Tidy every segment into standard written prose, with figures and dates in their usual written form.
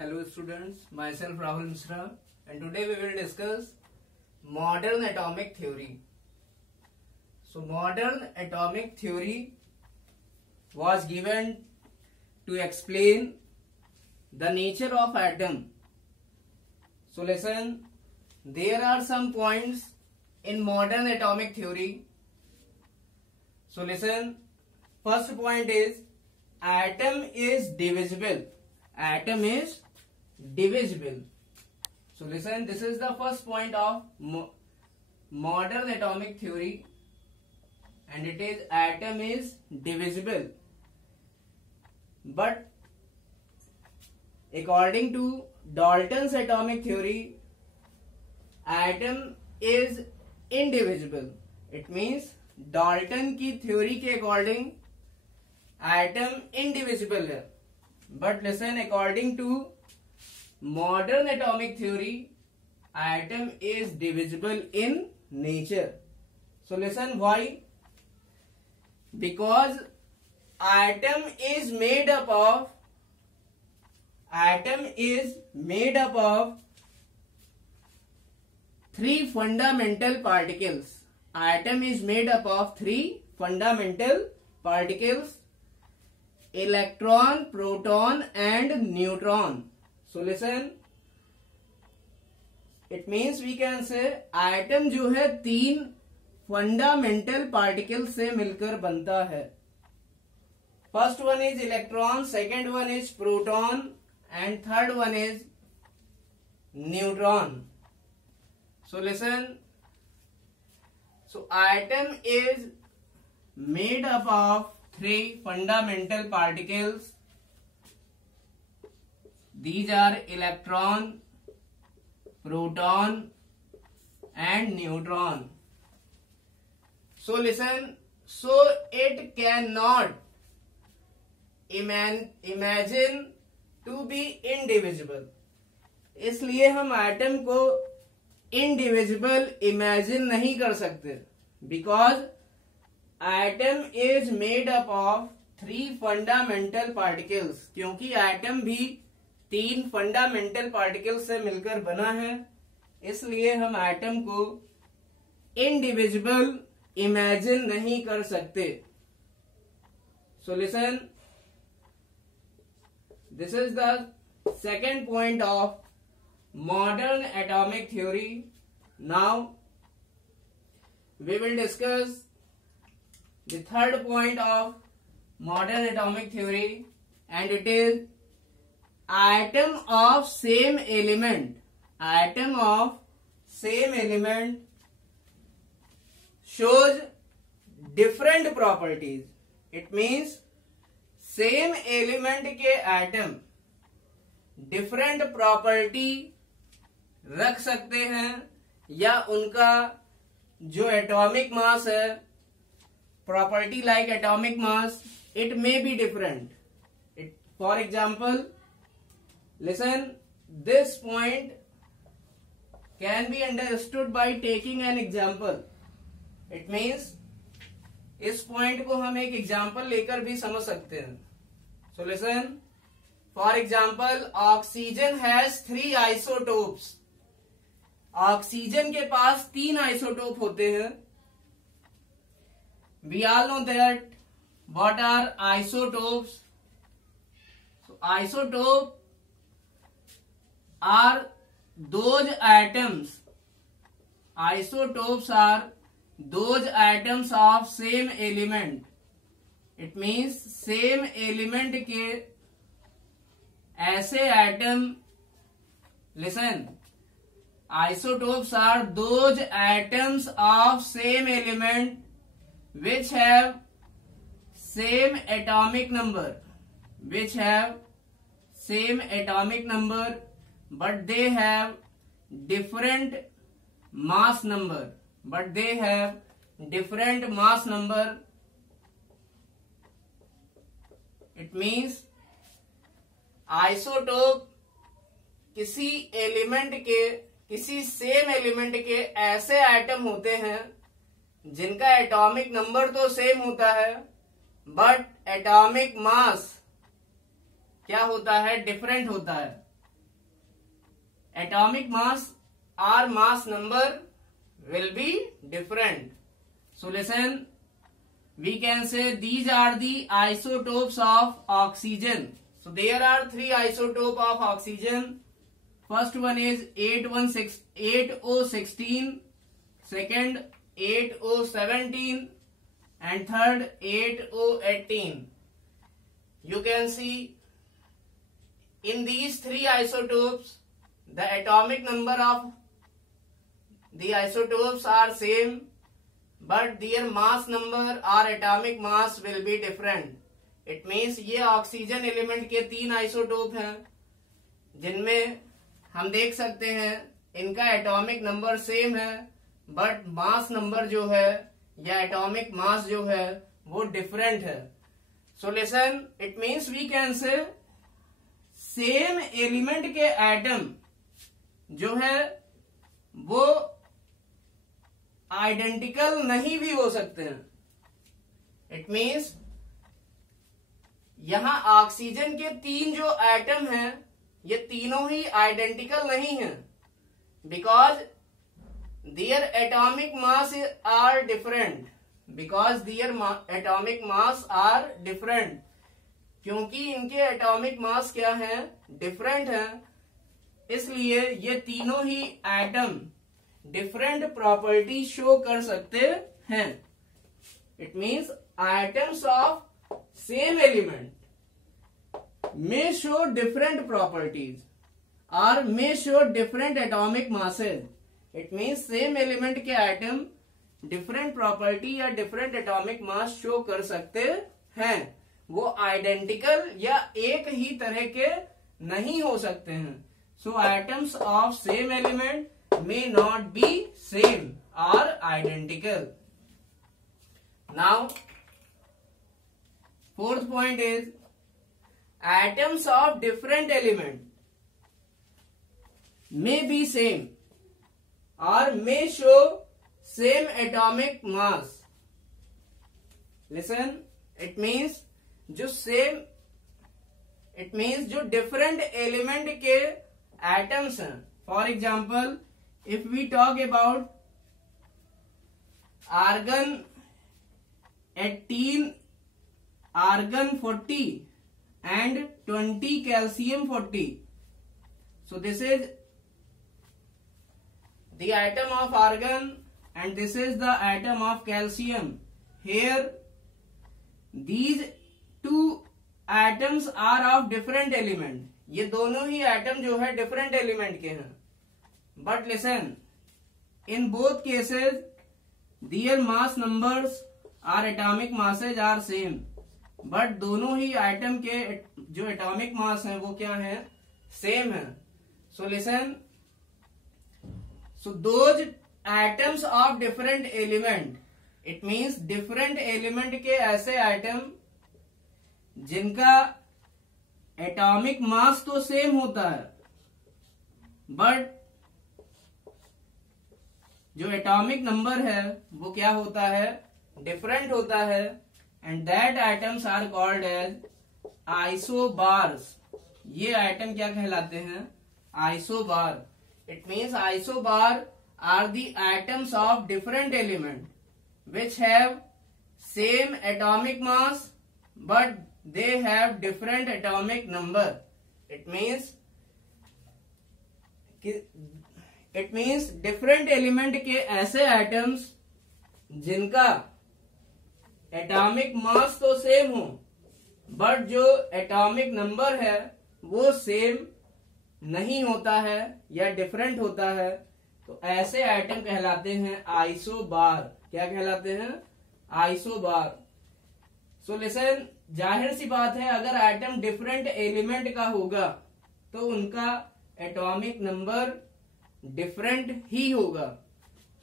Hello students, myself Rahul Misra, and today we will discuss modern atomic theory. So modern atomic theory was given to explain the nature of atom. So listen, there are some points in modern atomic theory. So listen, first point is atom is divisible. Atom is divisible. So listen, this is the first point of modern atomic theory, and it is atom is divisible. But according to Dalton's atomic theory, atom is indivisible. It means Dalton की theory के according atom indivisible है. But listen, according to modern atomic theory atom is divisible in nature. So listen, why? Because atom is made up of three fundamental particles. Atom is made up of three fundamental particles: electron, proton and neutron. So listen, it means we can say atom जो है तीन fundamental particles से मिलकर बनता है. First one is electron, second one is proton and third one is neutron. So listen, so atom is made up of three fundamental particles. These are electron, proton and neutron. So listen, so it cannot imagine to be indivisible. इसलिए हम atom को indivisible imagine नहीं कर सकते, because atom is made up of three fundamental particles. क्योंकि atom भी तीन fundamental particles से मिलकर बना है, इसलिए हम एटम को इनडिविजिबल इमेजिन नहीं कर सकते. So listen, this is the second point of modern atomic theory. Now we will discuss the third point of modern atomic theory, and it is atom of same element. Atom of same element shows different properties. It means same element के atom different property रख सकते हैं, या उनका जो atomic mass है, property like atomic mass, it may be different. For example, listen, this point can be understood by taking an example. It means इस point को हम एक एग्जाम्पल लेकर भी समझ सकते हैं. So listen, for example, oxygen has three isotopes. Oxygen के पास तीन आइसोटोप होते हैं. We all know that what are isotopes. Isotope are those atoms. Isotopes are those atoms of same element. It means same element के ऐसे atom. Listen, isotopes are those atoms of same element which have same atomic number, but they have different mass number. It means isotope किसी same element के ऐसे atom होते हैं जिनका atomic number तो same होता है, बट एटॉमिक मास क्या होता है, डिफरेंट होता है. atomic mass or mass number will be different. So listen, we can say these are the isotopes of oxygen. So there are three isotopes of oxygen. First one is 8O16, second 8O17, and third 8O18. You can see in these three isotopes the atomic number of the isotopes are same, but their mass number or atomic mass will be different. It means ये oxygen element के तीन isotope हैं जिनमें हम देख सकते हैं इनका एटॉमिक नंबर सेम है, बट मास नंबर जो है या एटॉमिक मास जो है वो डिफरेंट है. So listen, it means we can say same element के एटम जो है वो आइडेंटिकल नहीं भी हो सकते हैं. इट मीन्स यहां ऑक्सीजन के तीन जो एटम हैं ये तीनों ही आइडेंटिकल नहीं हैं, because their atomic mass are different. Because their atomic mass are different, क्योंकि इनके एटॉमिक मास क्या है, डिफरेंट है, इसलिए ये तीनों ही एटम डिफरेंट प्रॉपर्टी शो कर सकते हैं. It means items of same element may show different properties or may show different atomic masses. It means same element के atom different property या different atomic mass show कर सकते हैं. वो identical या एक ही तरह के नहीं हो सकते हैं. So atoms of same element may not be same or identical. Now fourth point is atoms of different element may be same or may show same atomic mass. Listen, it means जो different element के atoms हैं. For example, if we talk about argon 18, argon 40 and 20 calcium 40. So this is the atom of argon and this is the atom of calcium. Here these two atoms are of different element. ये दोनों ही atom जो है different element के हैं. But listen, in both cases their mass numbers are atomic masses are same. But दोनों ही item के जो एटॉमिक मास है वो क्या है, सेम है. So listen, so those atoms of different element, it means different element के ऐसे आइटम जिनका एटॉमिक मास तो सेम होता है बट जो एटॉमिक नंबर है वो क्या होता है, डिफरेंट होता है. And that atoms are called as isobars. ये आइटम क्या कहलाते हैं, isobar. It means isobar are the atoms of different element which have same atomic mass but they have different atomic number. It means different element के ऐसे atoms जिनका atomic mass तो same हो but जो atomic number है वो same नहीं होता है या different होता है, तो ऐसे आइटम कहलाते हैं आइसोबार. क्या कहलाते हैं, आइसोबार. सो लिसन, जाहिर सी बात है अगर एटम डिफरेंट एलिमेंट का होगा तो उनका एटॉमिक नंबर डिफरेंट ही होगा.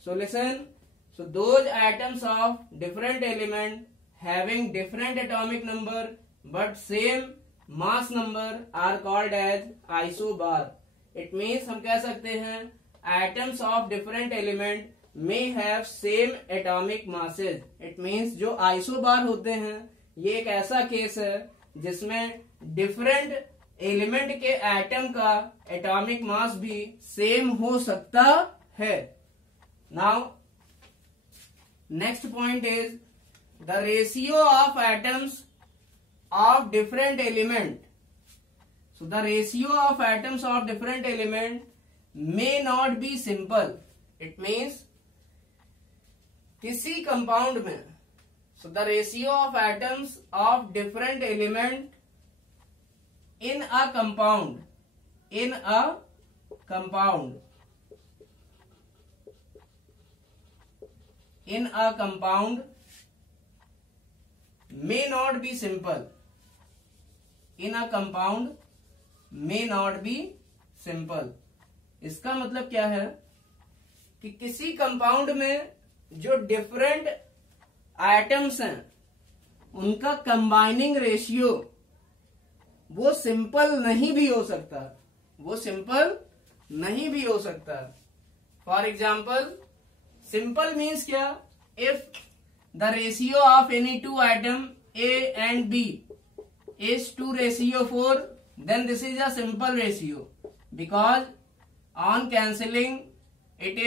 So listen, so those atoms of different element having different atomic number but same mass number are called as isobar. It means हम कह सकते हैं atoms of different element may have same atomic masses. It means जो isobar होते हैं ये एक ऐसा केस है जिसमें डिफरेंट एलिमेंट के एटम का एटॉमिक मास भी सेम हो सकता है। Now next point is the ratio of atoms of different element. So the ratio of atoms of different element may not be simple. It means किसी compound में so the ratio of atoms of different element in a compound may not be simple. In a compound may not be simple. इसका मतलब क्या है कि किसी compound में जो डिफरेंट आइटम्स हैं उनका कंबाइनिंग रेशियो वो सिंपल नहीं भी हो सकता। फॉर एग्जाम्पल सिंपल मीन्स क्या, if the ratio of any two item A and B is 2:4, then this is a simple ratio, because on cancelling it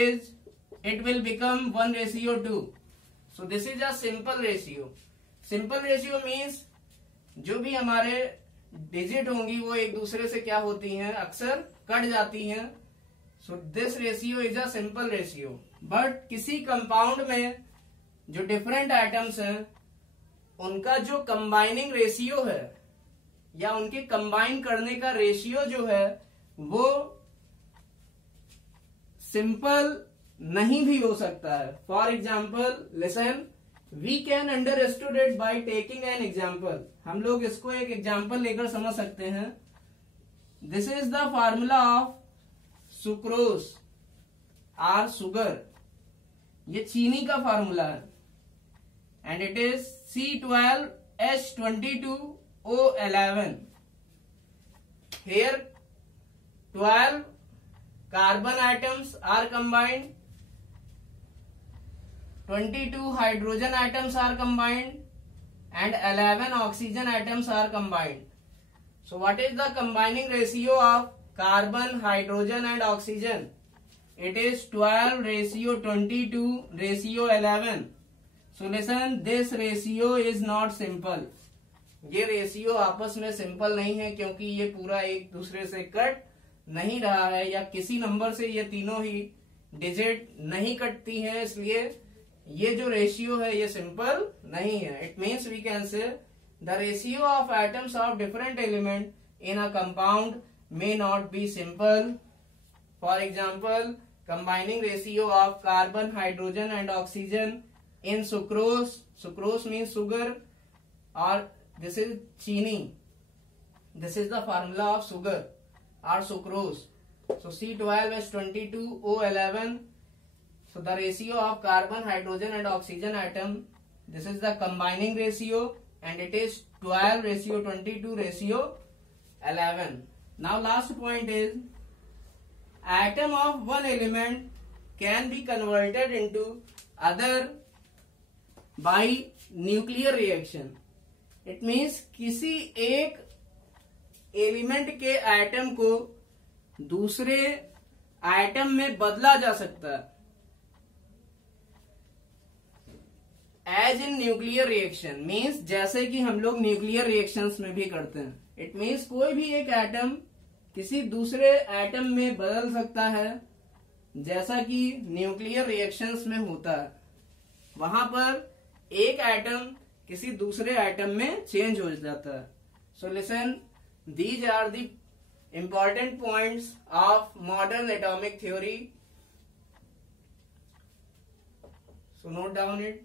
will become 1:2. So this is a simple ratio. Simple ratio means जो भी हमारे digit होंगी वो एक दूसरे से क्या होती हैं, अक्सर कट जाती हैं। So this ratio is a simple ratio. But किसी कंपाउंड में जो डिफरेंट आइटम्स हैं उनका जो कंबाइनिंग रेशियो है या उनके कंबाइन करने का रेशियो जो है वो सिंपल नहीं भी हो सकता है। For example listen, we can understood it by taking an example. हम लोग इसको एक एग्जाम्पल लेकर समझ सकते हैं। This is the formula of sucrose or sugar, ये चीनी का फॉर्मूला है, and it is C12H22O11. Here 12 carbon atoms are combined, 22 hydrogen atoms are combined, and 11 oxygen atoms are combined. So what is the combining ratio of carbon, hydrogen and oxygen? It is 12:22:11. So listen, this ratio is not simple. ये ratio आपस में simple नहीं है, क्योंकि ये पूरा एक दूसरे से कट नहीं रहा है या किसी नंबर से ये तीनों ही डिजिट नहीं कटती हैं, इसलिए ये जो रेशियो है ये सिंपल नहीं है। It means we can say the ratio of atoms of different element in a compound may not be simple. For example, combining ratio of carbon, hydrogen and oxygen in sucrose means sugar, or this is chini, this is the formula of sugar or sucrose. So C12H22O11, so the ratio of carbon, hydrogen and oxygen atom, this is the combining ratio, and it is 12:22:11. Now last point is atom of one element can be converted into other by nuclear reaction. It means किसी एक element के atom को दूसरे atom में बदला जा सकता है as in nuclear reaction. Means जैसे कि हम लोग न्यूक्लियर रिएक्शंस में भी करते हैं। इट मीन्स कोई भी एक एटम किसी दूसरे एटम में बदल सकता है, जैसा कि न्यूक्लियर रिएक्शंस में होता है। वहां पर एक एटम किसी दूसरे एटम में चेंज हो जाता है। So listen, these are the important points of modern atomic theory, so note down it.